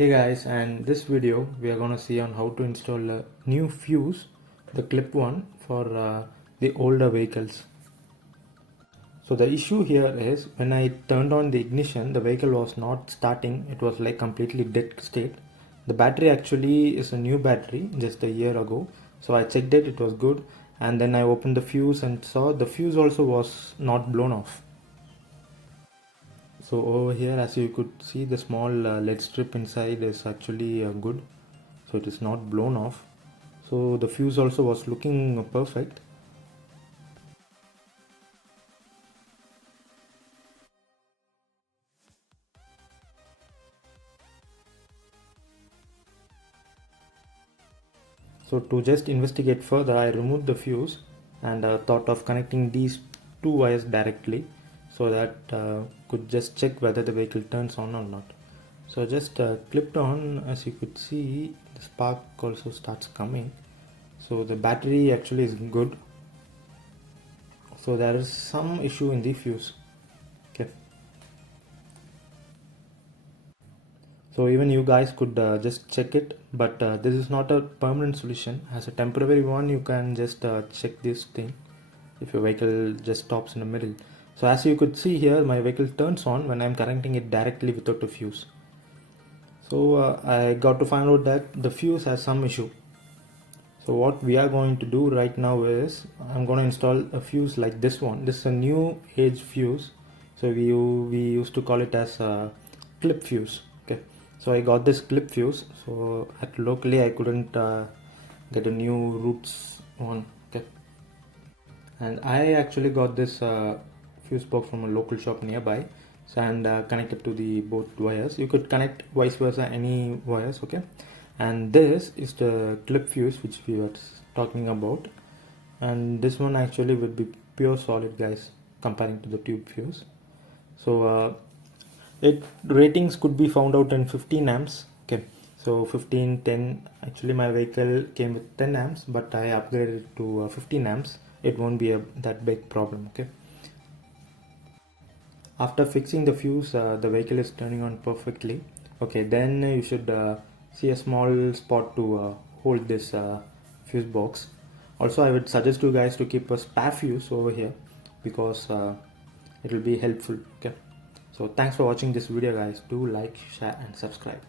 Hey guys, and this video we are gonna see on how to install a new fuse, the clip one for the older vehicles. So the issue here is when I turned on the ignition, the vehicle was not starting. It was like completely dead state. The battery actually is a new battery just a year ago. So I checked it, it was good. And then I opened the fuse and saw the fuse also was not blown off. So over here, as you could see, the small lead strip inside is actually good, so it is not blown off. So the fuse also was looking perfect. So to just investigate further, I removed the fuse and thought of connecting these two wires directly, so that could just check whether the vehicle turns on or not. So just clipped on, as you could see, the spark also starts coming. So the battery actually is good. So there is some issue in the fuse. Okay. So even you guys could just check it, but this is not a permanent solution. As a temporary one, you can just check this thing if your vehicle just stops in the middle. So as you could see here, my vehicle turns on when I'm connecting it directly without a fuse. So I got to find out that the fuse has some issue. So what we are going to do right now is I'm going to install a fuse like this one. This is a new age fuse. So we used to call it as a clip fuse. Okay. So I got this clip fuse. So at locally I couldn't get a new roots one. Okay. And I actually got this fuse box from a local shop nearby. So, and connected to the both wires. You could connect vice versa any wires. Okay. And this is the clip fuse which we were talking about, and this one actually would be pure solid, guys, comparing to the tube fuse. So it ratings could be found out in 15 amps. Okay, so 15, 10. Actually my vehicle came with 10 amps, but I upgraded to 15 amps. It won't be that big problem. Okay, after fixing the fuse, the vehicle is turning on perfectly. Okay, then you should see a small spot to hold this fuse box. Also, I would suggest you guys to keep a spare fuse over here, because it will be helpful. Okay, so thanks for watching this video, guys. Do like, share and subscribe.